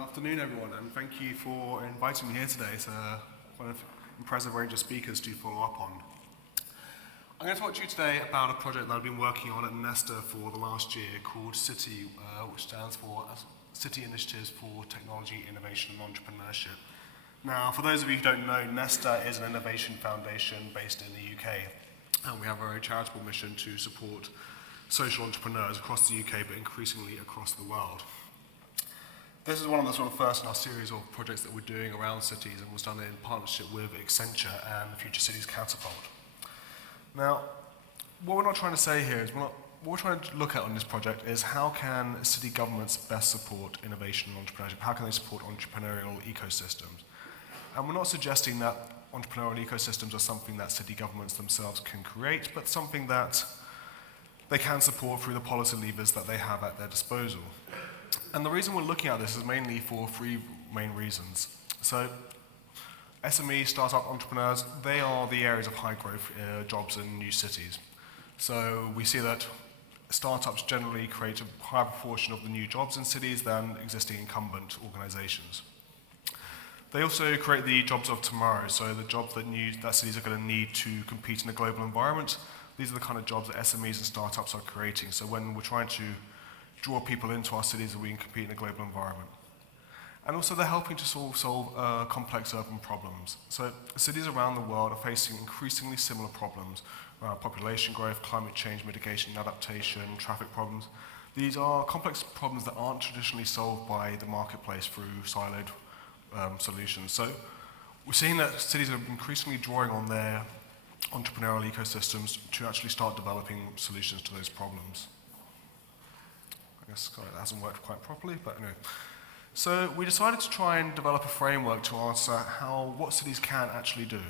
afternoon, everyone, and thank you for inviting me here today. It's quite an impressive range of speakers to follow up on. I'm going to talk to you today about a project that I've been working on at Nesta for the last year called CITIE, which stands for CITIE Initiatives for Technology, Innovation and Entrepreneurship. Now, for those of you who don't know, Nesta is an innovation foundation based in the UK, and we have a very charitable mission to support social entrepreneurs across the UK, but increasingly across the world. This is one of the sort of first in our series of projects that we're doing around cities, and was done in partnership with Accenture and the Future Cities Catapult. Now, what we're not trying to say here is what we're trying to look at on this project is how can city governments best support innovation and entrepreneurship? How can they support entrepreneurial ecosystems? And we're not suggesting that entrepreneurial ecosystems are something that city governments themselves can create, but something that they can support through the policy levers that they have at their disposal. And the reason we're looking at this is mainly for three main reasons. So, SME, startup entrepreneurs, they are the areas of high growth jobs in new cities. So we see that startups generally create a higher proportion of the new jobs in cities than existing incumbent organizations. They also create the jobs of tomorrow, so the jobs that cities are going to need to compete in a global environment. These are the kind of jobs that SMEs and startups are creating. So when we're trying to draw people into our cities so we can compete in a global environment. And also they're helping to solve complex urban problems. So cities around the world are facing increasingly similar problems around population growth, climate change mitigation, adaptation, traffic problems. These are complex problems that aren't traditionally solved by the marketplace through siloed solutions. So we're seeing that cities are increasingly drawing on their entrepreneurial ecosystems to actually start developing solutions to those problems. I guess that hasn't worked quite properly, but anyway. So we decided to try and develop a framework to answer what cities can actually do.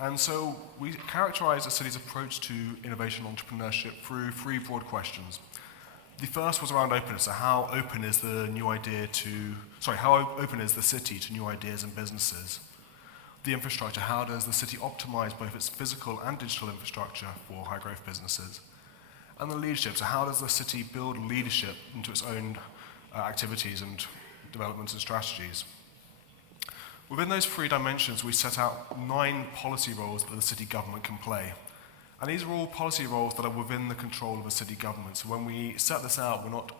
And so we characterized a city's approach to innovation and entrepreneurship through three broad questions. The first was around openness, so how open is the city to new ideas and businesses? The infrastructure, how does the city optimize both its physical and digital infrastructure for high growth businesses? And the leadership, so how does the city build leadership into its own activities and developments and strategies? Within those three dimensions, we set out 9 policy roles that the city government can play. And these are all policy roles that are within the control of a city government. So when we set this out, we're not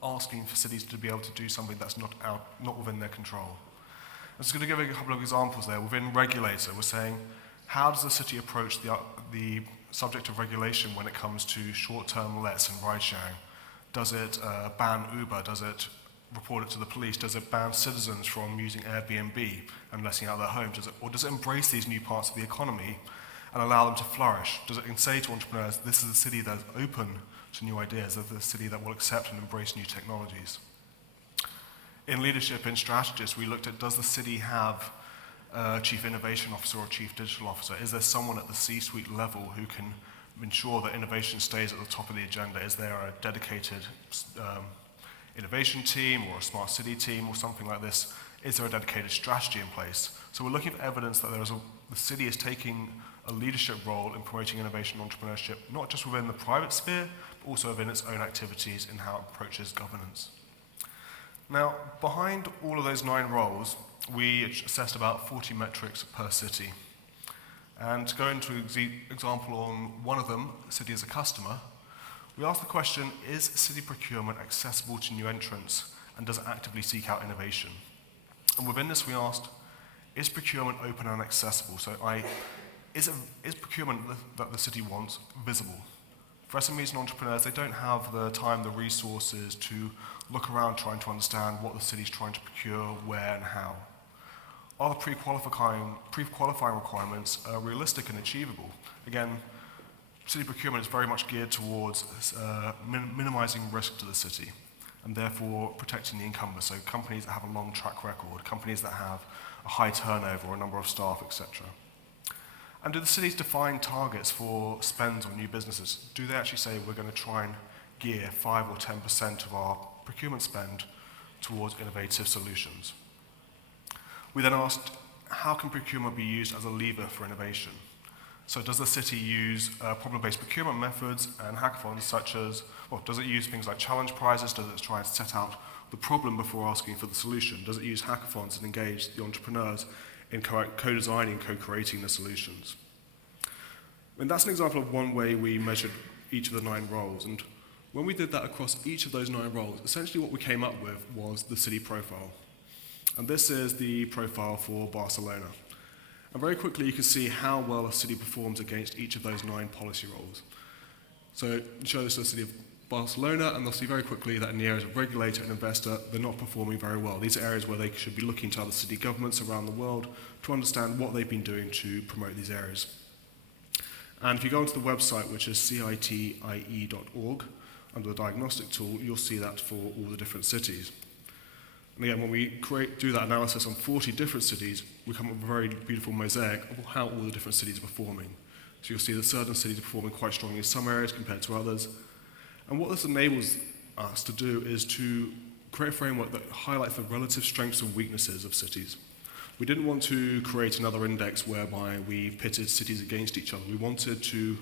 asking for cities to be able to do something that's not within their control. I'm just going to give a couple of examples there. Within regulator, we're saying, how does the city approach the subject of regulation when it comes to short-term lets and ride-sharing? Does it ban Uber? Does it report it to the police? Does it ban citizens from using Airbnb and letting out their homes? Or does it embrace these new parts of the economy and allow them to flourish? Does it say to entrepreneurs, this is a city that is open to new ideas, this is a city that will accept and embrace new technologies? In leadership, in strategists, we looked at, does the city have a chief innovation officer or chief digital officer? Is there someone at the C-suite level who can ensure that innovation stays at the top of the agenda? Is there a dedicated innovation team or a smart city team or something like this? Is there a dedicated strategy in place? So we're looking for evidence that the city is taking a leadership role in promoting innovation and entrepreneurship, not just within the private sphere, but also within its own activities in how it approaches governance. Now, behind all of those 9 roles, we assessed about 40 metrics per city. And to go into an example on one of them, city as a customer, we asked the question, is city procurement accessible to new entrants, and does it actively seek out innovation? And within this we asked, is procurement open and accessible? So is procurement that the city wants visible? For SMEs and entrepreneurs, they don't have the time, the resources to look around trying to understand what the city's trying to procure, where and how. Are the pre-qualifying requirements realistic and achievable? Again, city procurement is very much geared towards minimizing risk to the city and therefore protecting the incumbents, so companies that have a long track record, companies that have a high turnover or a number of staff, etc. And do the cities define targets for spends on new businesses? Do they actually say we're going to try and gear 5 or 10% of our procurement spend towards innovative solutions? We then asked, how can procurement be used as a lever for innovation? So does the city use problem-based procurement methods and hackathons such as, does it use things like challenge prizes? Does it try and set out the problem before asking for the solution? Does it use hackathons and engage the entrepreneurs in co-designing, co-creating the solutions? And that's an example of one way we measured each of the 9 roles. And when we did that across each of those 9 roles, essentially what we came up with was the city profile. And this is the profile for Barcelona. And very quickly you can see how well a city performs against each of those 9 policy roles. So you show this to the city of Barcelona, and they'll see very quickly that in the areas of regulator and investor, they're not performing very well. These are areas where they should be looking to other city governments around the world to understand what they've been doing to promote these areas. And if you go onto the website, which is citie.org, under the diagnostic tool, you'll see that for all the different cities. And again, when we do that analysis on 40 different cities, we come up with a very beautiful mosaic of how all the different cities are performing. So you'll see that certain cities are performing quite strongly in some areas compared to others. And what this enables us to do is to create a framework that highlights the relative strengths and weaknesses of cities. We didn't want to create another index whereby we pitted cities against each other. We wanted to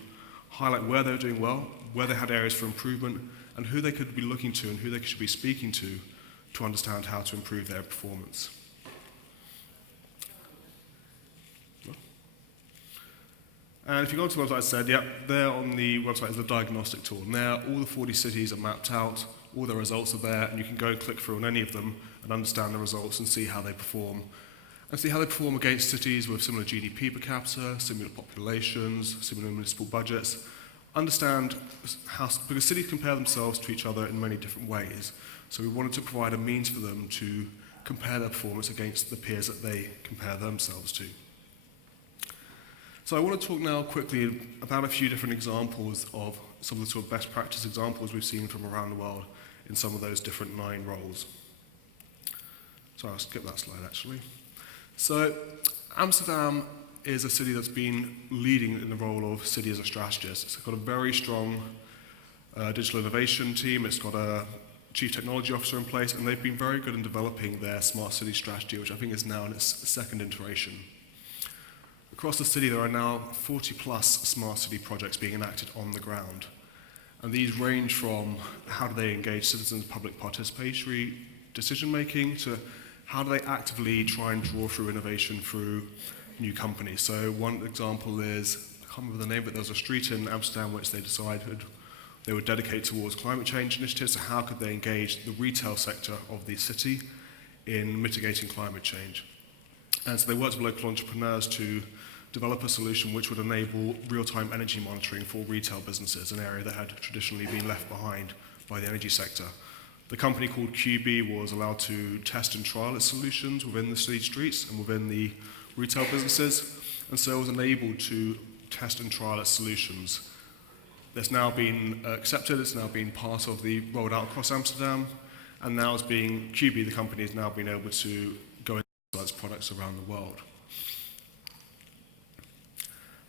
highlight where they were doing well, where they had areas for improvement, and who they could be looking to and who they should be speaking to understand how to improve their performance. And if you go to the website, I said, yeah, there on the website is the diagnostic tool. And there, all the 40 cities are mapped out, all the results are there, and you can go and click through on any of them and understand the results and see how they perform. And see how they perform against cities with similar GDP per capita, similar populations, similar municipal budgets. Understand how, because cities compare themselves to each other in many different ways. So we wanted to provide a means for them to compare their performance against the peers that they compare themselves to. So I want to talk now quickly about a few different examples of some of the sort of best practice examples we've seen from around the world in some of those different 9 roles. So I'll skip that slide actually. So Amsterdam is a city that's been leading in the role of city as a strategist. It's got a very strong digital innovation team. It's got a chief technology officer in place, and they've been very good in developing their smart city strategy, which I think is now in its 2nd iteration. Across the city, there are now 40 plus smart city projects being enacted on the ground. And these range from how do they engage citizens' public participatory decision making to how do they actively try and draw through innovation through new companies. So one example is, I can't remember the name, but there was a street in Amsterdam which they decided they would dedicate towards climate change initiatives. So how could they engage the retail sector of the city in mitigating climate change? And so they worked with local entrepreneurs to develop a solution which would enable real-time energy monitoring for retail businesses, an area that had traditionally been left behind by the energy sector. The company called QB was allowed to test and trial its solutions within the city streets and within the retail businesses, and so it was enabled to test and trial its solutions. It's now been accepted, it's now been part of the rolled out across Amsterdam, and now it's being, QB, the company, has now been able to go into its products around the world.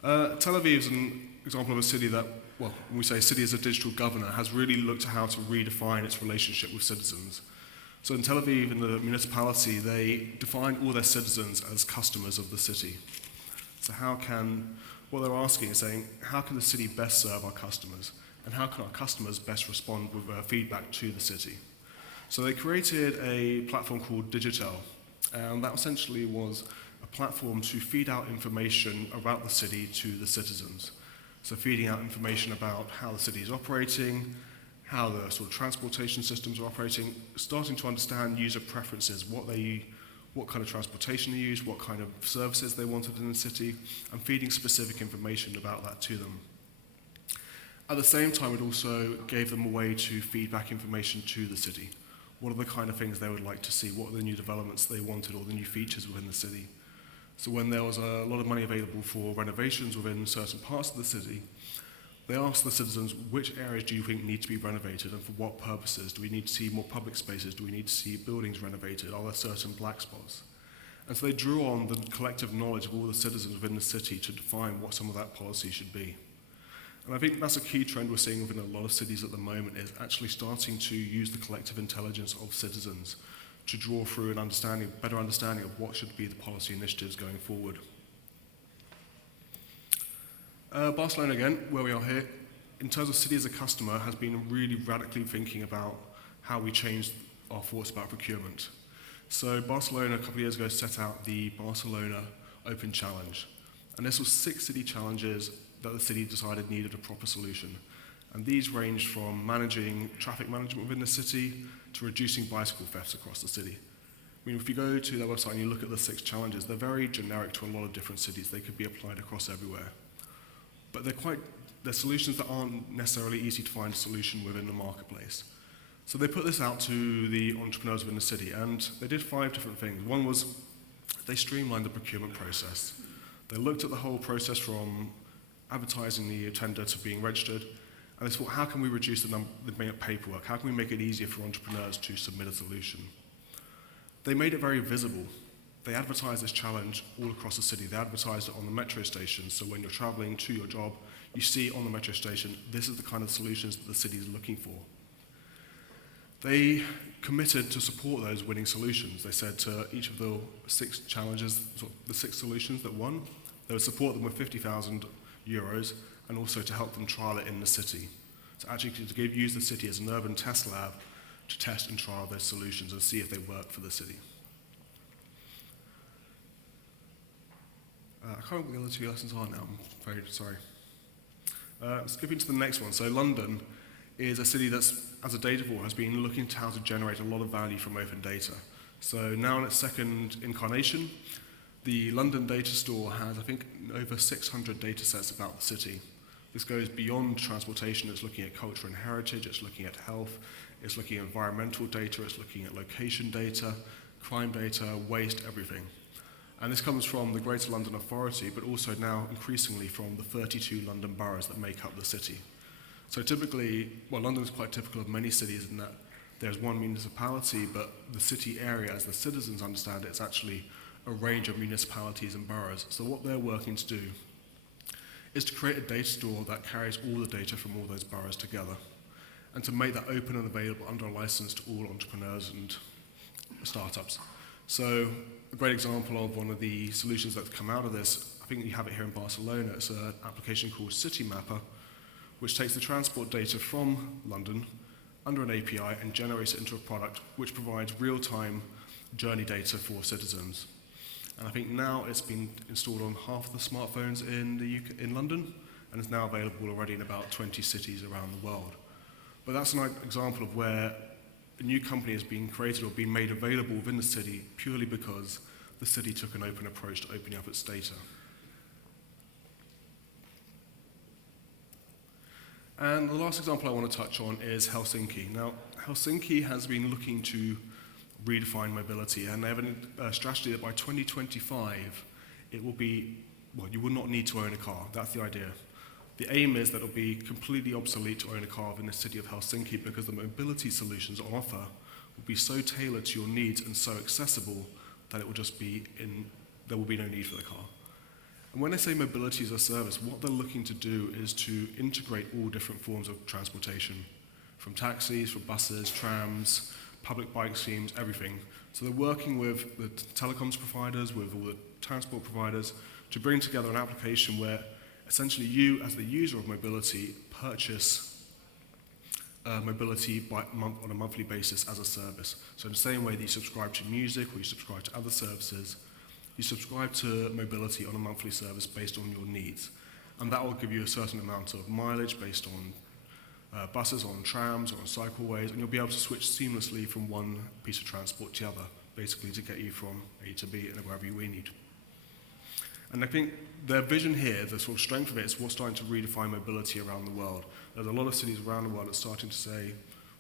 Tel Aviv is an example of a city that, well, when we say city as a digital governor, has really looked at how to redefine its relationship with citizens. So in Tel Aviv, in the municipality, they define all their citizens as customers of the city. So what they're asking is saying, how can the city best serve our customers? And how can our customers best respond with feedback to the city? So they created a platform called Digital, and that essentially was a platform to feed out information about the city to the citizens. So feeding out information about how the city is operating, how the sort of transportation systems are operating, starting to understand user preferences, what kind of transportation they use, what kind of services they wanted in the city, and feeding specific information about that to them. At the same time, it also gave them a way to feed back information to the city. What are the kind of things they would like to see? What are the new developments they wanted or the new features within the city? So when there was a lot of money available for renovations within certain parts of the city, they asked the citizens, which areas do you think need to be renovated and for what purposes? Do we need to see more public spaces? Do we need to see buildings renovated? Are there certain black spots? And so they drew on the collective knowledge of all the citizens within the city to define what some of that policy should be. And I think that's a key trend we're seeing within a lot of cities at the moment, is actually starting to use the collective intelligence of citizens to draw through an better understanding of what should be the policy initiatives going forward. Barcelona again, where we are here, in terms of city as a customer, has been really radically thinking about how we change our thoughts about procurement. So Barcelona a couple of years ago set out the Barcelona Open Challenge. And this was 6 city challenges that the city decided needed a proper solution. And these ranged from managing traffic management within the city to reducing bicycle thefts across the city. I mean, if you go to their website and you look at the 6 challenges, they're very generic to a lot of different cities. They could be applied across everywhere. But they're solutions that aren't necessarily easy to find a solution within the marketplace. So they put this out to the entrepreneurs within the city, and they did 5 different things. One was they streamlined the procurement process. They looked at the whole process from advertising the tender to being registered, and they thought, how can we reduce the paperwork? How can we make it easier for entrepreneurs to submit a solution? They made it very visible. They advertised this challenge all across the city. They advertised it on the metro stations, so when you're traveling to your job, you see on the metro station, this is the kind of solutions that the city is looking for. They committed to support those winning solutions. They said to each of the 6 challenges, the 6 solutions that won, they would support them with €50,000 and also to help them trial it in the city. So actually to use the city as an urban test lab to test and trial those solutions and see if they work for the city. I can't remember what the other 2 lessons are now, I'm very sorry. Skipping to the next one. So London is a city that's, as a data vault, has been looking to how to generate a lot of value from open data. So now in its second incarnation, the London Data Store has, I think, over 600 data sets about the city. This goes beyond transportation. It's looking at culture and heritage, it's looking at health, it's looking at environmental data, it's looking at location data, crime data, waste, everything. And this comes from the Greater London Authority, but also now increasingly from the 32 London boroughs that make up the city. So typically, well, London is quite typical of many cities in that there's one municipality, but the city area, as the citizens understand it, it's actually a range of municipalities and boroughs. So what they're working to do is to create a data store that carries all the data from all those boroughs together, and to make that open and available under a license to all entrepreneurs and startups. So a great example of one of the solutions that's come out of this, I think you have it here in Barcelona, it's an application called City Mapper, which takes the transport data from London under an API and generates it into a product which provides real-time journey data for citizens. And I think now it's been installed on half the smartphones in the UK, in London, and is now available already in about 20 cities around the world. But that's an example of where a new company is being created or being made available within the city purely because the city took an open approach to opening up its data. And the last example I want to touch on is Helsinki. Now, Helsinki has been looking to redefine mobility, and they have a strategy that by 2025, it will be, well, you will not need to own a car. That's the idea. The aim is that it will be completely obsolete to own a car in the city of Helsinki because the mobility solutions on offer will be so tailored to your needs and so accessible that it will just be there will be no need for the car. And when they say mobility as a service, what they're looking to do is to integrate all different forms of transportation, from taxis, from buses, trams, public bike schemes, everything. So they're working with the telecoms providers, with all the transport providers, to bring together an application where essentially you, as the user of mobility, purchase mobility on a monthly basis as a service. So in the same way that you subscribe to music or you subscribe to other services, you subscribe to mobility on a monthly service based on your needs. And that will give you a certain amount of mileage based on buses, on trams, or on cycleways, and you'll be able to switch seamlessly from one piece of transport to the other, basically to get you from A to B and wherever you need. And I think their vision here, the sort of strength of it, is what's starting to redefine mobility around the world. There's a lot of cities around the world that are starting to say,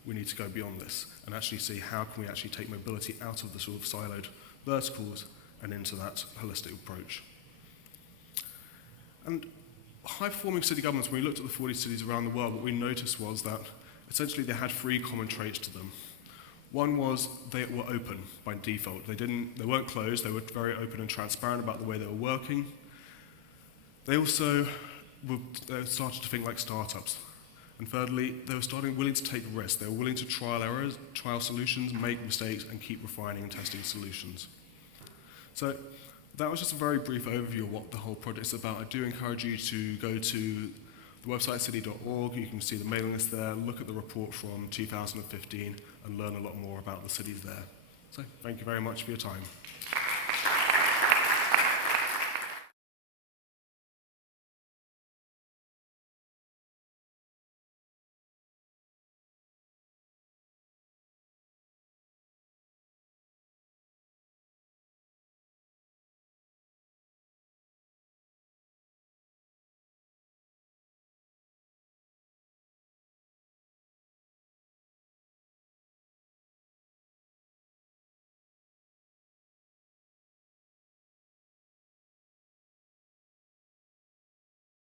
we need to go beyond this, and actually see how can we actually take mobility out of the sort of siloed verticals and into that holistic approach. And high-performing city governments, when we looked at the 40 cities around the world, what we noticed was that essentially they had 3 common traits to them. One was they were open by default. They weren't closed, they were very open and transparent about the way they were working. They also started to think like startups. And thirdly, they were willing to take risks. They were willing to trial solutions, make mistakes, and keep refining and testing solutions. So that was just a very brief overview of what the whole project is about. I do encourage you to go to The website is citie.org, you can see the mailing list there, look at the report from 2015 and learn a lot more about the cities there. So thank you very much for your time.